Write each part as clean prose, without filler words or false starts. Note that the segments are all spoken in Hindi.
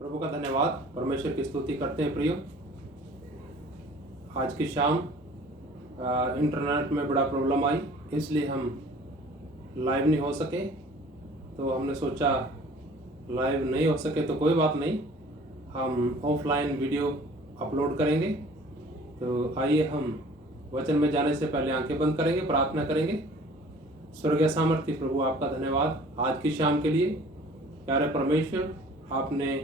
प्रभु का धन्यवाद। परमेश्वर की स्तुति करते हैं प्रियो। आज की शाम इंटरनेट में बड़ा प्रॉब्लम आई, इसलिए हम लाइव नहीं हो सके। तो हमने सोचा लाइव नहीं हो सके तो कोई बात नहीं, हम ऑफलाइन वीडियो अपलोड करेंगे। तो आइए हम वचन में जाने से पहले आंखें बंद करेंगे, प्रार्थना करेंगे। स्वर्गीय सामर्थ्य प्रभु, आपका धन्यवाद आज की शाम के लिए। प्यारे परमेश्वर, आपने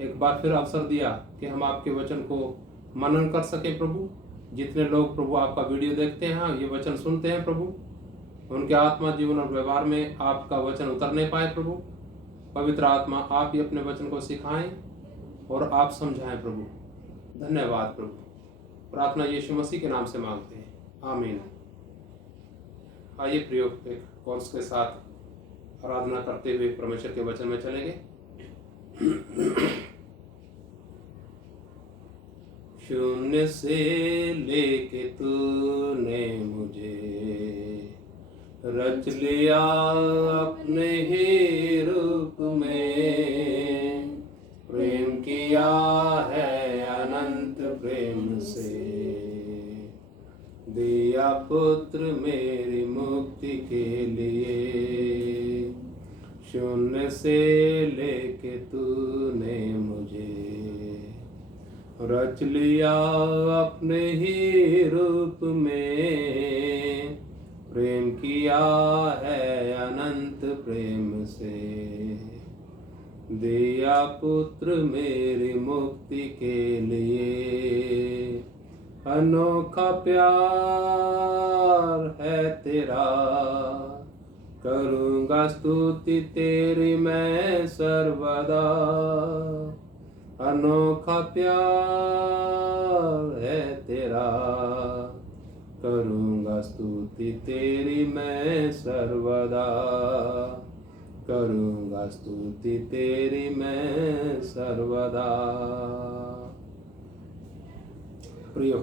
एक बार फिर अवसर दिया कि हम आपके वचन को मनन कर सके। प्रभु, जितने लोग प्रभु आपका वीडियो देखते हैं, ये वचन सुनते हैं प्रभु, उनके आत्मा जीवन और व्यवहार में आपका वचन उतर नहीं पाए। प्रभु पवित्र आत्मा, आप ही अपने वचन को सिखाएं और आप समझाएं प्रभु। धन्यवाद प्रभु। प्रार्थना यीशु मसीह के नाम से मांगते हैं, आमीन। आइए प्रियो, एक कोर्स के साथ आराधना करते हुए परमेश्वर के वचन में चलेंगे। शून्य से लेके तूने मुझे रच लिया अपने ही रूप में, प्रेम किया है अनंत प्रेम से, दिया पुत्र मेरी मुक्ति के लिए। शून्य से लेके तूने मुझे रच लिया अपने ही रूप में, प्रेम किया है अनंत प्रेम से, दिया पुत्र मेरी मुक्ति के लिए। अनोखा प्यार है तेरा, करूँगा स्तुति तेरी मैं सर्वदा। अनोखा प्यार है तेरा, करूँगा स्तुति तेरी मैं सर्वदा, करूँगा स्तुति तेरी मैं सर्वदा। प्रियो,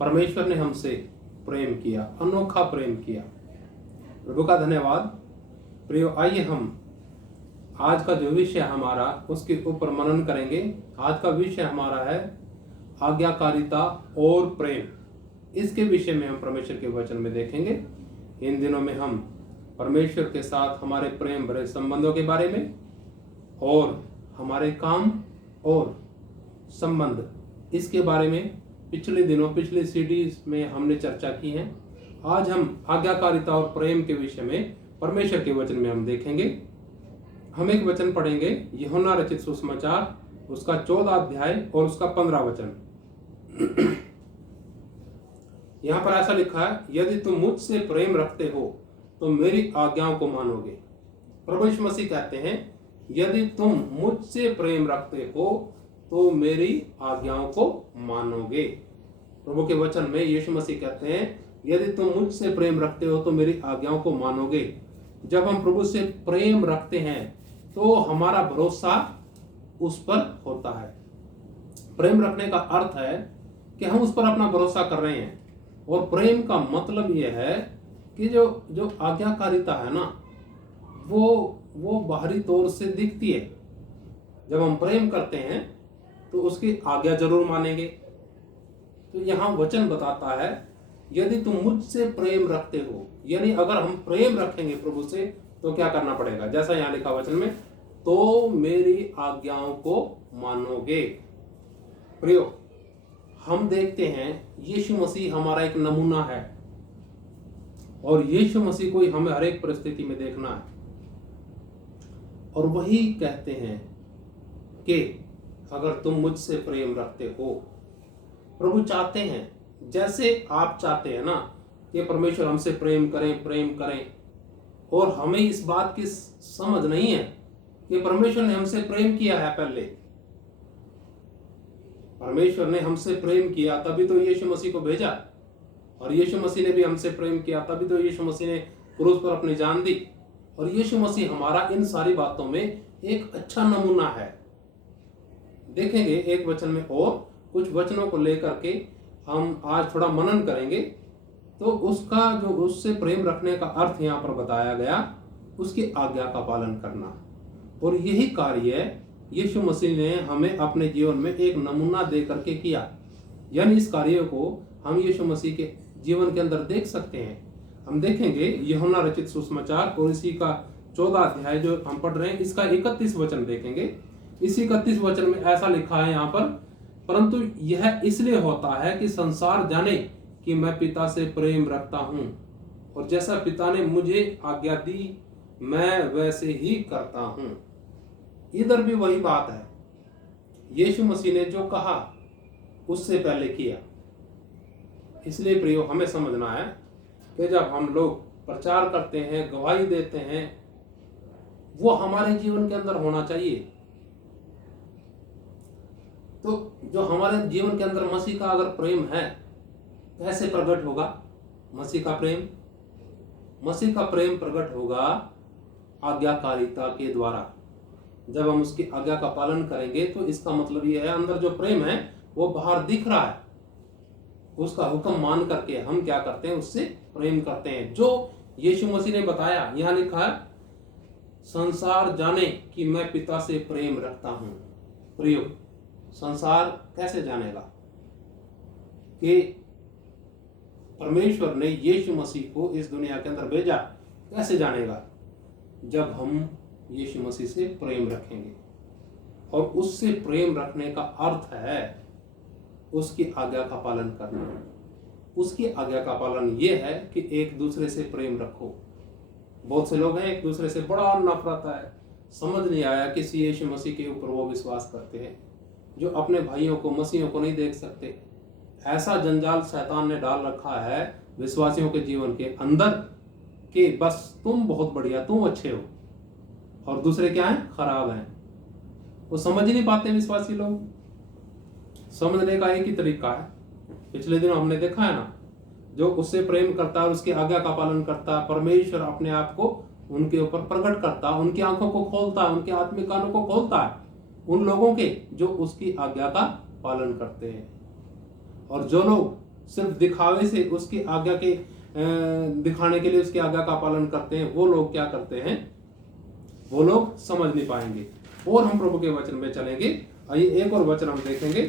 परमेश्वर ने हमसे प्रेम किया, अनोखा प्रेम किया। प्रभु का धन्यवाद। प्रियो, आइए हम आज का जो विषय हमारा उसके ऊपर मनन करेंगे। आज का विषय हमारा है आज्ञाकारिता और प्रेम। इसके विषय में हम परमेश्वर के वचन में देखेंगे। इन दिनों में हम परमेश्वर के साथ हमारे प्रेम भरे संबंधों के बारे में और हमारे काम और संबंध, इसके बारे में पिछले दिनों पिछले सीडीज में हमने चर्चा की है। आज हम आज्ञाकारिता और प्रेम के विषय में परमेश्वर के वचन में हम देखेंगे। हम एक वचन पढ़ेंगे, यूहन्ना रचित सुसमाचार उसका 14 अध्याय और उसका 15 वचन। यहाँ पर ऐसा लिखा है, यदि तुम मुझसे प्रेम रखते हो तो मेरी आज्ञाओं को मानोगे। प्रभु यीशु मसीह कहते हैं, यदि तुम मुझसे प्रेम रखते हो तो मेरी आज्ञाओं को मानोगे। प्रभु के वचन में यीशु मसीह कहते हैं, यदि तुम मुझसे प्रेम रखते हो तो मेरी आज्ञाओं को मानोगे। जब हम प्रभु से प्रेम रखते हैं तो हमारा भरोसा उस पर होता है। प्रेम रखने का अर्थ है कि हम उस पर अपना भरोसा कर रहे हैं। और प्रेम का मतलब यह है कि जो आज्ञाकारिता है ना, वो बाहरी तौर से दिखती है। जब हम प्रेम करते हैं तो उसकी आज्ञा जरूर मानेंगे। तो यहाँ वचन बताता है, यदि तुम मुझसे प्रेम रखते हो, यानी अगर हम प्रेम रखेंगे प्रभु से तो क्या करना पड़ेगा। जैसा यहाँ लिखा वचन में, तो मेरी आज्ञाओं को मानोगे। प्रियो, हम देखते हैं यीशु मसीह हमारा एक नमूना है और यीशु मसीह को ही हमें हर एक परिस्थिति में देखना है। और वही कहते हैं कि अगर तुम मुझसे प्रेम रखते हो, प्रभु चाहते हैं जैसे आप चाहते हैं ना कि परमेश्वर हमसे प्रेम करें। और हमें इस बात की समझ नहीं है कि परमेश्वर ने हमसे प्रेम किया है। पहले परमेश्वर ने हमसे प्रेम किया तभी तो यीशु मसीह को भेजा, और यीशु मसीह ने भी हमसे प्रेम किया तभी तो यीशु मसीह ने क्रूस पर अपनी जान दी। और यीशु मसीह हमारा इन सारी बातों में एक अच्छा नमूना है। देखेंगे एक वचन में और कुछ वचनों को लेकर के हम आज थोड़ा मनन करेंगे। तो उसका जो उससे प्रेम रखने का अर्थ यहाँ पर बताया गया, उसकी आज्ञा का पालन करना। और यही कार्य यीशु मसीह ने हमें अपने जीवन में एक नमूना दे करके किया, यानी इस कार्य को हम यीशु मसीह के जीवन के अंदर देख सकते हैं। हम देखेंगे यूहन्ना रचित सुसमाचार और इसी का 14 अध्याय जो हम पढ़ रहे हैं, इसका 31 वचन देखेंगे। इस 31 वचन में ऐसा लिखा है यहाँ पर, परंतु यह इसलिए होता है कि संसार जाने कि मैं पिता से प्रेम रखता हूँ, और जैसा पिता ने मुझे आज्ञा दी मैं वैसे ही करता हूँ। इधर भी वही बात है, यीशु मसीह ने जो कहा उससे पहले किया। इसलिए प्रियो, हमें समझना है कि जब हम लोग प्रचार करते हैं, गवाही देते हैं, वो हमारे जीवन के अंदर होना चाहिए। तो जो हमारे जीवन के अंदर मसीह का अगर प्रेम है, कैसे प्रकट होगा मसीह का प्रेम? मसीह का प्रेम प्रकट होगा आज्ञाकारिता के द्वारा। जब हम उसकी आज्ञा का पालन करेंगे तो इसका मतलब यह है, अंदर जो प्रेम है वो बाहर दिख रहा है। उसका हुक्म मान करके हम क्या करते हैं? उससे प्रेम करते हैं, जो यीशु मसीह ने बताया। यहां लिखा है, संसार जाने कि मैं पिता से प्रेम रखता हूं। प्रियो, संसार कैसे जानेगा कि परमेश्वर ने यीशु मसीह को इस दुनिया के अंदर भेजा? कैसे जानेगा? जब हम यीशु मसीह से प्रेम रखेंगे। और उससे प्रेम रखने का अर्थ है उसकी आज्ञा का पालन करना। उसकी आज्ञा का पालन यह है कि एक दूसरे से प्रेम रखो। बहुत से लोग हैं एक दूसरे से बड़ा नफरत है, समझ नहीं आया किसी यीशु मसीह के ऊपर वो विश्वास करते हैं, जो अपने भाइयों को, मसीहों को नहीं देख सकते। ऐसा जंजाल शैतान ने डाल रखा है विश्वासियों के जीवन के अंदर कि बस तुम बहुत बढ़िया, तुम अच्छे हो और दूसरे क्या हैं? खराब हैं। वो समझ ही नहीं पाते विश्वासी लोग। समझने का एक ही तरीका है, पिछले दिनों हमने देखा है ना, जो उससे प्रेम करता है, उसकी आज्ञा का पालन करता है, परमेश्वर अपने आप को उनके ऊपर प्रकट करता है, उनकी आंखों को खोलता है, उनके आत्मिक कानों को खोलता है उन लोगों के जो उसकी आज्ञा का पालन करते हैं। और जो लोग सिर्फ दिखावे से उसकी आज्ञा के दिखाने के लिए उसकी आज्ञा का पालन करते हैं, वो लोग क्या करते हैं? वो लोग समझ नहीं पाएंगे। और हम प्रभु के वचन में चलेंगे। आइए एक और वचन हम देखेंगे,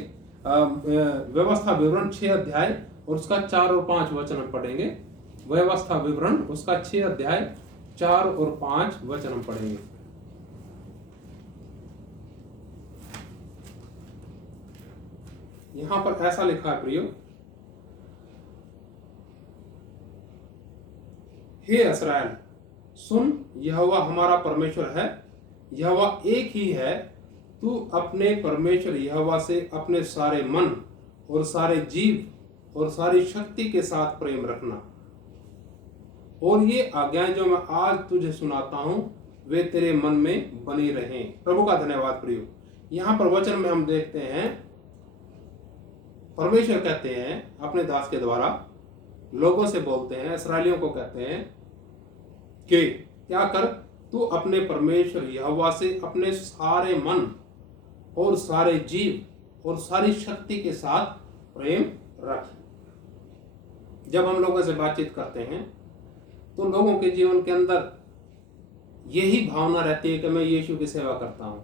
व्यवस्था विवरण 6 अध्याय और उसका 4 और 5 वचन हम पढ़ेंगे। व्यवस्था विवरण उसका 6 अध्याय 4 और 5 वचन हम पढ़ेंगे। यहां पर ऐसा लिखा है प्रियो, हे इस्राएल सुन, यहोवा हमारा परमेश्वर है, यहोवा एक ही है। तू अपने परमेश्वर यहोवा से अपने सारे मन और सारे जीव और सारी शक्ति के साथ प्रेम रखना। और ये आज्ञाएं जो मैं आज तुझे सुनाता हूं वे तेरे मन में बनी रहें। प्रभु का धन्यवाद प्रियो। यहां पर वचन में हम देखते हैं, परमेश्वर कहते हैं अपने दास के द्वारा, लोगों से बोलते हैं, इस्राएलियों को कहते हैं कि क्या कर? तू अपने परमेश्वर यहोवा से अपने सारे मन और सारे जीव और सारी शक्ति के साथ प्रेम रख। जब हम लोगों से बातचीत करते हैं तो लोगों के जीवन के अंदर यही भावना रहती है कि मैं यीशु की सेवा करता हूं,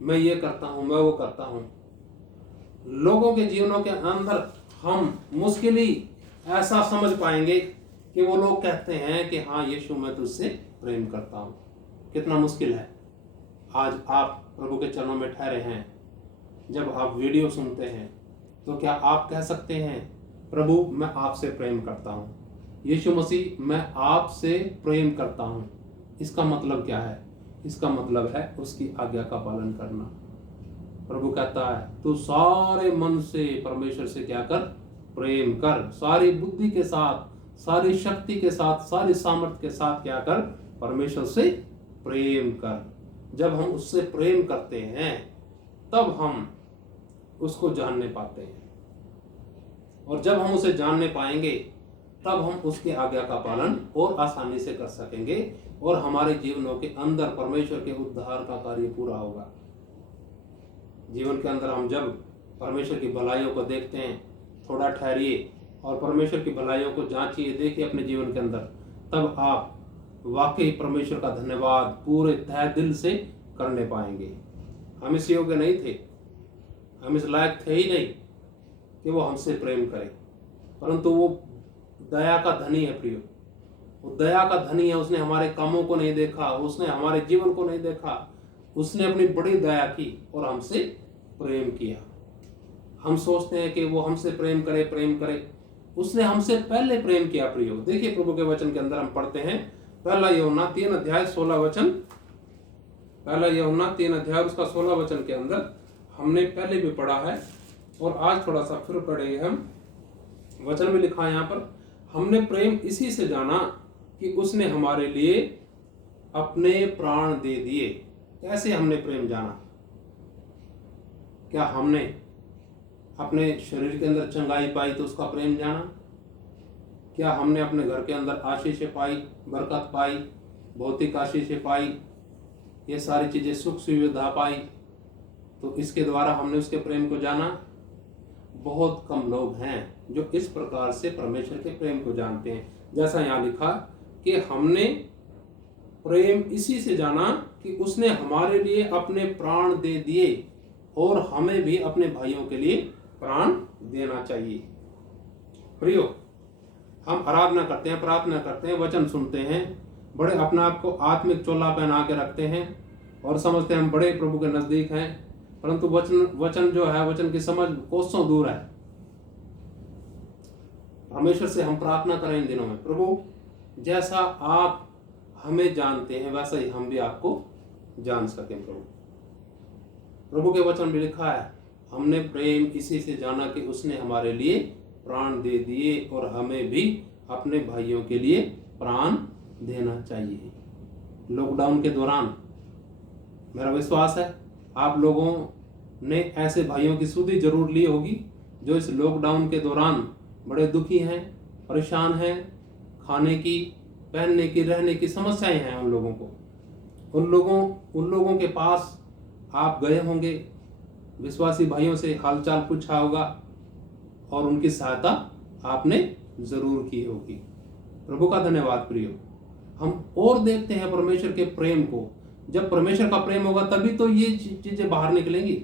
मैं ये करता हूं, मैं वो करता हूं। लोगों के जीवनों के अंदर हम मुश्किल ही ऐसा समझ पाएंगे कि वो लोग कहते हैं कि हाँ यीशु मैं तुझसे प्रेम करता हूं। कितना मुश्किल है। आज आप प्रभु के चरणों में ठहरे हैं, जब आप वीडियो सुनते हैं तो क्या आप कह सकते हैं प्रभु मैं आपसे प्रेम करता हूं, यीशु मसीह मैं आपसे प्रेम करता हूं? इसका मतलब क्या है? इसका मतलब है उसकी आज्ञा का पालन करना। प्रभु कहता है तू सारे मन से परमेश्वर से क्या कर? प्रेम कर। सारी बुद्धि के साथ, सारी शक्ति के साथ, सारी सामर्थ्य के साथ क्या कर? परमेश्वर से प्रेम कर। जब हम उससे प्रेम करते हैं तब हम उसको जानने पाते हैं, और जब हम उसे जानने पाएंगे तब हम उसकी आज्ञा का पालन और आसानी से कर सकेंगे, और हमारे जीवनों के अंदर परमेश्वर के उद्धार का कार्य पूरा होगा। जीवन के अंदर हम जब परमेश्वर की भलाइयों को देखते हैं, थोड़ा ठहरिए और परमेश्वर की भलाइयों को जांचिए, देखिए अपने जीवन के अंदर, तब आप वाकई परमेश्वर का धन्यवाद पूरे तहे दिल से करने पाएंगे। हम इस योग्य नहीं थे, हम इस लायक थे ही नहीं कि वो हमसे प्रेम करे, परंतु वो दया का धनी है प्रियो, वो दया का धनी है। उसने हमारे कामों को नहीं देखा, उसने हमारे जीवन को नहीं देखा, उसने अपनी बड़ी दया की और हमसे प्रेम किया। हम सोचते हैं कि वो हमसे प्रेम करे, प्रेम करे, उसने हमसे पहले प्रेम किया प्रियो। देखिए प्रभु के वचन के अंदर हम पढ़ते हैं, पहला यूहन्ना 3 अध्याय 16 वचन, पहला यूहन्ना 3 अध्याय उसका 16 वचन के अंदर हमने पहले भी पढ़ा है और आज थोड़ा सा फिर पढ़ेंगे हम। वचन में लिखा है यहाँ पर, हमने प्रेम इसी से जाना कि उसने हमारे लिए अपने प्राण दे दिए। कैसे हमने प्रेम जाना? क्या हमने अपने शरीर के अंदर चंगाई पाई तो उसका प्रेम जाना? क्या हमने अपने घर के अंदर आशीष पाई, बरकत पाई, भौतिक आशीष पाई, ये सारी चीजें सुख सुविधा पाई तो इसके द्वारा हमने उसके प्रेम को जाना? बहुत कम लोग हैं जो इस प्रकार से परमेश्वर के प्रेम को जानते हैं। जैसा यहाँ लिखा कि हमने प्रेम इसी से जाना कि उसने हमारे लिए अपने प्राण दे दिए और हमें भी अपने भाइयों के लिए प्राण देना चाहिए। प्रियो, हम आराधना करते हैं, प्रार्थना करते हैं, वचन सुनते हैं, बड़े अपने आप को आत्मिक चोला पहना के रखते हैं और समझते हैं हम बड़े प्रभु के नजदीक हैं, परंतु वचन जो है, वचन की समझ कोसों दूर है। परमेश्वर से हम प्रार्थना करें इन दिनों में, प्रभु जैसा आप हमें जानते हैं वैसा ही हम भी आपको जान सकें। प्रभु के वचन में लिखा है, हमने प्रेम इसी से जाना कि उसने हमारे लिए प्राण दे दिए और हमें भी अपने भाइयों के लिए प्राण देना चाहिए। लॉकडाउन के दौरान मेरा विश्वास है आप लोगों ने ऐसे भाइयों की सुधि जरूर ली होगी जो इस लॉकडाउन के दौरान बड़े दुखी हैं, परेशान हैं, खाने की, पहनने की, रहने की समस्याएं हैं उन लोगों को। उन लोगों के पास आप गए होंगे, विश्वासी भाइयों से हालचाल पूछा होगा और उनकी सहायता आपने जरूर की होगी। प्रभु का धन्यवाद प्रियो। हम और देखते हैं परमेश्वर के प्रेम को। जब परमेश्वर का प्रेम होगा तभी तो ये चीजें बाहर निकलेंगी।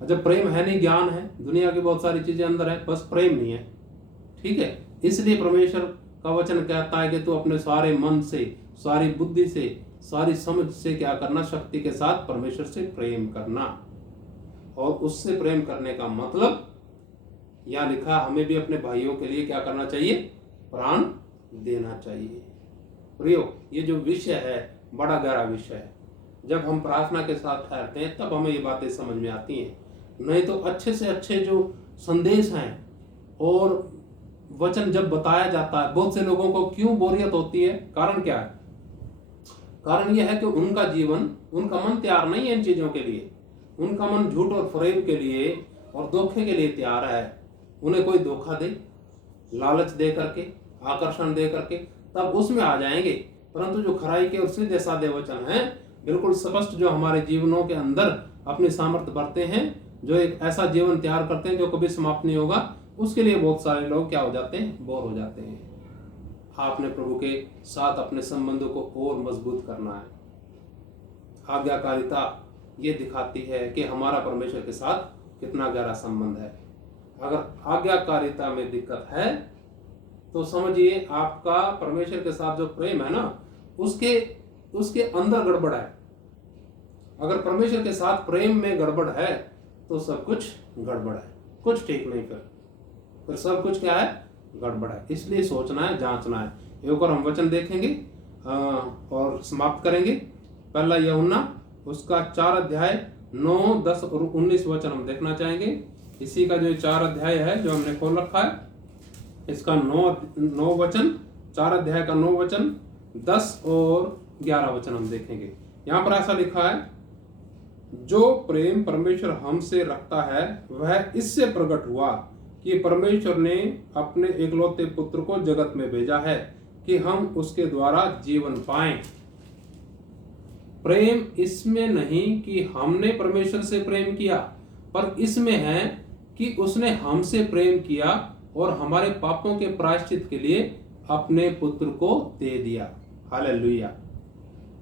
जब प्रेम है नहीं, ज्ञान है, दुनिया की बहुत सारी चीजें अंदर है, बस प्रेम नहीं है। ठीक है, इसलिए परमेश्वर का वचन कहता है कि तू अपने सारे मन से, सारी बुद्धि से, सारी समझ से क्या करना, शक्ति के साथ परमेश्वर से प्रेम करना। और उससे प्रेम करने का मतलब यहां लिखा, हमें भी अपने भाइयों के लिए क्या करना चाहिए, प्राण देना चाहिए। प्रियो, ये जो विषय है बड़ा गहरा विषय है। जब हम प्रार्थना के साथ ठहरते हैं तब हमें ये बातें समझ में आती हैं, नहीं तो अच्छे से अच्छे जो संदेश हैं और वचन जब बताया जाता है, बहुत से लोगों को क्यों बोरियत होती है? कारण क्या है? कारण यह है कि उनका जीवन, उनका मन तैयार नहीं है इन चीजों के लिए। उनका मन झूठ और फरेब के लिए और धोखे के लिए तैयार है। उन्हें कोई धोखा दे, लालच दे करके, आकर्षण दे करके, तब उसमें आ जाएंगे। परंतु जो खराई के और सीधे साधे वचन हैं, बिल्कुल स्पष्ट, जो हमारे जीवनों के अंदर अपनी सामर्थ्य भरते हैं, जो एक ऐसा जीवन तैयार करते हैं जो कभी समाप्त नहीं होगा, उसके लिए बहुत सारे लोग क्या हो जाते हैं, बोर हो जाते हैं। आपने प्रभु के साथ अपने संबंधों को और मजबूत करना है। आज्ञाकारिता ये दिखाती है कि हमारा परमेश्वर के साथ कितना गहरा संबंध है। अगर आज्ञाकारिता में दिक्कत है तो समझिए आपका परमेश्वर के साथ जो प्रेम है ना, उसके अंदर गड़बड़ है। अगर परमेश्वर के साथ प्रेम में गड़बड़ है तो सब कुछ गड़बड़ है, कुछ ठीक नहीं। फिर सब कुछ क्या है, गड़बड़ है। इसलिए सोचना है, जांचना है। एक और हम वचन देखेंगे और समाप्त करेंगे। पहला यूहन्ना उसका 4 अध्याय 9, 10 और 19 वचन हम देखना चाहेंगे। इसी का जो 4 अध्याय है जो हमने खोल रखा है, इसका 9 वचन, 4 अध्याय का 9 वचन, 10 और 11 वचन हम देखेंगे। यहाँ पर ऐसा लिखा है, जो प्रेम परमेश्वर हमसे रखता है वह इससे प्रकट हुआ कि परमेश्वर ने अपने एकलौते पुत्र को जगत में भेजा है कि हम उसके द्वारा जीवन पाएं। प्रेम इसमें नहीं कि हमने परमेश्वर से प्रेम किया, पर इसमें है कि उसने हमसे प्रेम किया और हमारे पापों के प्रायश्चित के लिए अपने पुत्र को दे दिया। हालेलुया।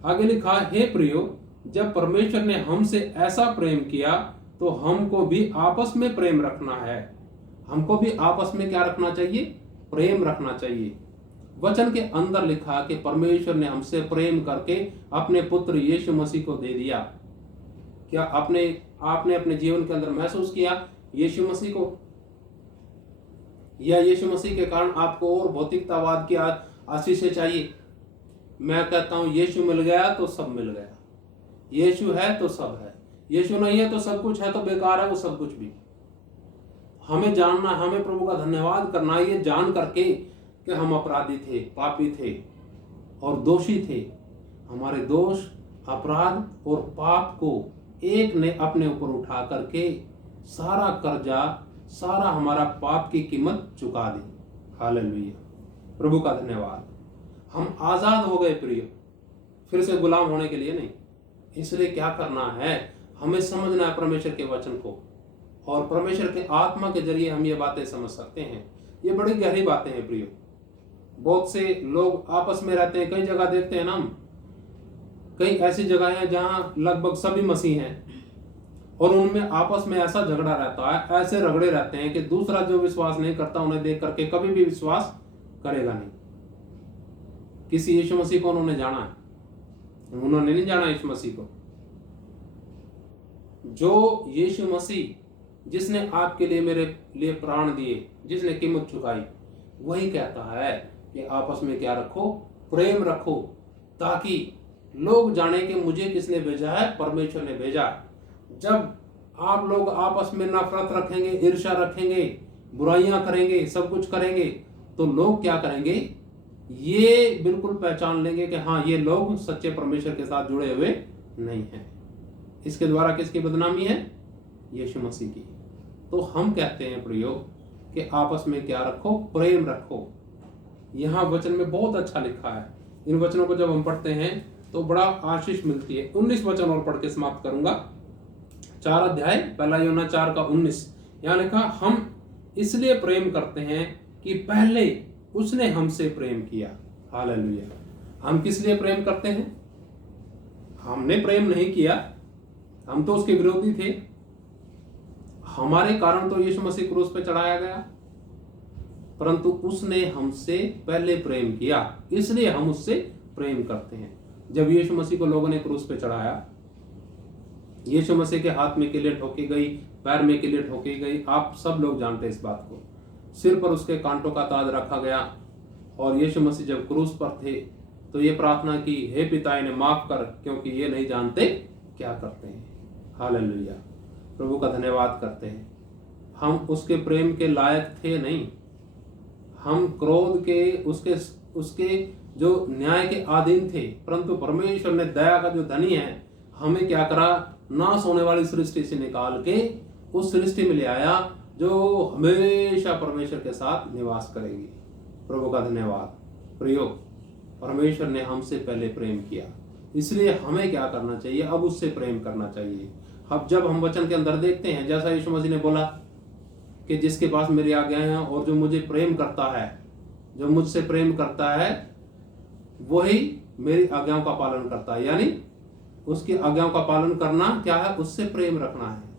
आगे लिखा, हे प्रियो, जब परमेश्वर ने हमसे ऐसा प्रेम किया तो हमको भी आपस में प्रेम रखना है। हमको भी आपस में क्या रखना चाहिए? प्रेम रखना चाहिए। वचन के अंदर लिखा कि परमेश्वर ने हमसे प्रेम करके अपने पुत्र यीशु मसीह को दे दिया। क्या आपने अपने जीवन के अंदर महसूस किया यीशु मसीह को? या यीशु मसीह के कारण आपको और भौतिकतावाद की आशीष चाहिए? मैं कहता हूं यीशु मिल गया तो सब मिल गया। यीशु है तो सब है, यीशु नहीं है तो सब कुछ है तो बेकार है वो सब कुछ भी। हमें जानना, हमें प्रभु का धन्यवाद करना ये जान करके कि हम अपराधी थे, पापी थे और दोषी थे। हमारे दोष, अपराध और पाप को एक ने अपने ऊपर उठा करके सारा कर्जा, सारा हमारा पाप की कीमत चुका दी। हालेलुया, प्रभु का धन्यवाद। हम आजाद हो गए प्रिय, फिर से गुलाम होने के लिए नहीं। इसलिए क्या करना है? हमें समझना है परमेश्वर के वचन को, और परमेश्वर के आत्मा के जरिए हम ये बातें समझ सकते हैं। ये बड़ी गहरी बातें हैं प्रियो। बहुत से लोग आपस में रहते हैं, कई जगह देखते हैं ना हम, कई ऐसी जगह हैं जहां लगभग सभी मसीह हैं और उनमें आपस में ऐसा झगड़ा रहता है, ऐसे रगड़े रहते हैं कि दूसरा जो विश्वास नहीं करता उन्हें देख करके कभी भी विश्वास करेगा नहीं। किसी यीशु मसीह को उन्होंने जाना है? उन्होंने नहीं जाना यीशु मसीह को। जो यीशु मसीह जिसने आपके लिए, मेरे लिए प्राण दिए, जिसने कीमत चुकाई, वही कहता है कि आपस में क्या रखो? प्रेम रखो, ताकि लोग जाने कि मुझे किसने भेजा है? परमेश्वर ने भेजा। जब आप लोग आपस में नफरत रखेंगे, ईर्ष्या रखेंगे, बुराइयां करेंगे, सब कुछ करेंगे, तो लोग क्या करेंगे? ये बिल्कुल पहचान लेंगे कि हाँ, ये लोग सच्चे परमेश्वर के साथ जुड़े हुए नहीं हैं। इसके द्वारा किसकी बदनामी है? यीशु मसीह की। तो हम कहते हैं प्रियो कि आपस में क्या रखो? प्रेम रखो। यहाँ वचन में बहुत अच्छा लिखा है। इन वचनों को जब हम पढ़ते हैं तो बड़ा आशीष मिलती है। 19 वचन और पढ़ के समाप्त करूंगा। 4 अध्याय, पहला यूहन्ना 4 का 19। यहाँ लिखा, हम इसलिए प्रेम करते हैं कि पहले उसने हमसे प्रेम किया। हालेलुया। हम किस लिए प्रेम करते हैं? हमने प्रेम नहीं किया, हम तो उसके विरोधी थे। हमारे कारण तो यीशु मसीह क्रूस पे चढ़ाया गया, परंतु उसने हमसे पहले प्रेम किया, इसलिए हम उससे प्रेम करते हैं। जब यीशु मसीह को लोगों ने क्रूस पे चढ़ाया, यीशु मसीह के हाथ में कीलें ठोकी गई, पैर में कीलें ठोकी गई। आप सब लोग जानते हैं इस बात को। सिर पर उसके कांटों का ताज रखा गया, और यीशु मसीह जब क्रूस पर थे तो ये प्रार्थना की, हे पिता इन्हें माफ कर, क्योंकि ये नहीं जानते क्या करते हैं। हालेलुया, प्रभु का धन्यवाद करते हैं। हम उसके प्रेम के लायक थे नहीं, हम क्रोध के, उसके जो न्याय के अधीन थे, परंतु परमेश्वर ने दया का जो धनी है, हमें क्या करा? नाश होने वाली सृष्टि से निकाल के उस सृष्टि में ले आया जो हमेशा परमेश्वर के साथ निवास करेगी। प्रभु का धन्यवाद। प्रियो, परमेश्वर ने हमसे पहले प्रेम किया, इसलिए हमें क्या करना चाहिए? अब उससे प्रेम करना चाहिए। अब जब हम वचन के अंदर देखते हैं, जैसा यीशु मसीह ने बोला कि जिसके पास मेरी आज्ञाएं हैं और जो मुझे प्रेम करता है, जो मुझसे प्रेम करता है, वही मेरी आज्ञाओं का पालन करता है। यानी उसकी आज्ञाओं का पालन करना क्या है? उससे प्रेम रखना है।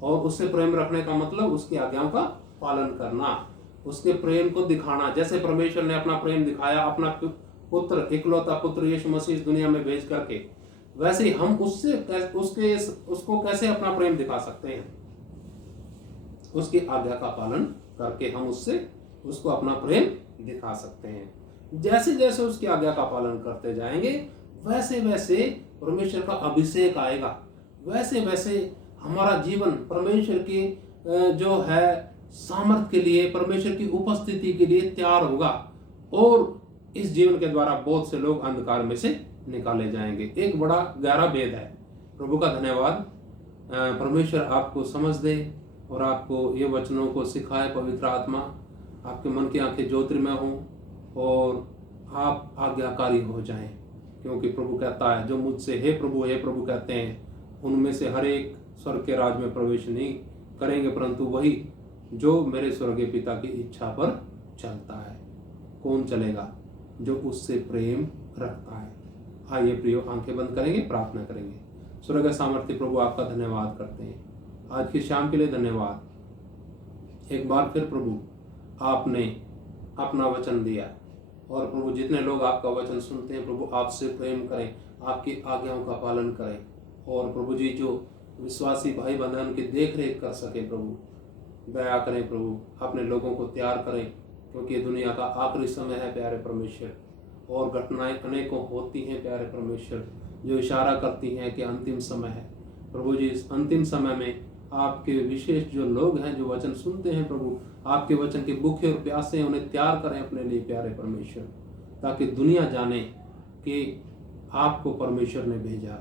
और उससे प्रेम रखने का मतलब उसकी आज्ञाओं का पालन करना, उसके प्रेम को दिखाना। जैसे परमेश्वर ने अपना प्रेम दिखाया अपना पुत्र, इकलौता पुत्र यीशु मसीह इस दुनिया में भेज करके, वैसे ही हम उसको कैसे अपना प्रेम दिखा सकते हैं? उसकी आज्ञा का पालन करके हम उसको अपना प्रेम दिखा सकते हैं। जैसे जैसे उसकी आज्ञा का पालन करते जाएंगे, वैसे वैसे परमेश्वर का अभिषेक आएगा, वैसे वैसे हमारा जीवन परमेश्वर की जो है सामर्थ के लिए, परमेश्वर की उपस्थिति के लिए तैयार होगा, और इस जीवन के द्वारा बहुत से लोग अंधकार में से निकाले जाएंगे। एक बड़ा गहरा भेद है। प्रभु का धन्यवाद। परमेश्वर आपको समझ दे और आपको ये वचनों को सिखाए। पवित्र आत्मा आपके मन की आंखें ज्योतिर्मय हों और आप आज्ञाकारी हो जाएं, क्योंकि प्रभु कहता है, जो मुझसे हे प्रभु कहते हैं, उनमें से हर एक स्वर्ग के राज में प्रवेश नहीं करेंगे, परंतु वही जो मेरे स्वर्गीय पिता की इच्छा पर चलता है। कौन चलेगा? जो उससे प्रेम रखता है। आइए प्रियो, आंखें बंद करेंगे, प्रार्थना करेंगे। स्वर्ग सामर्थ्य प्रभु आपका धन्यवाद करते हैं। आज की शाम के लिए धन्यवाद। एक बार फिर प्रभु आपने अपना वचन दिया और प्रभु जितने लोग आपका वचन सुनते हैं प्रभु आपसे प्रेम करें, आपकी आज्ञाओं का पालन करें और प्रभु जी जो विश्वासी भाई बहन उनकी देख रेख कर सके प्रभु दया करें प्रभु, अपने लोगों को तैयार करें क्योंकि ये दुनिया का आखिरी समय है प्यारे परमेश्वर और घटनाएं अनेकों होती हैं प्यारे परमेश्वर जो इशारा करती हैं कि अंतिम समय है। प्रभु जी इस अंतिम समय में आपके विशेष जो लोग हैं जो वचन सुनते हैं प्रभु आपके वचन के भूखे और प्यासे हैं उन्हें तैयार करें अपने लिए प्यारे परमेश्वर, ताकि दुनिया जाने कि आपको परमेश्वर ने भेजा।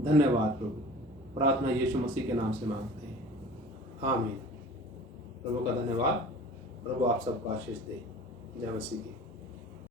धन्यवाद प्रभु, प्रार्थना यीशु मसीह के नाम से मांगते हैं, आमीन। प्रभु का धन्यवाद। प्रभु आप सबको आशीष दे। जय मसीह की।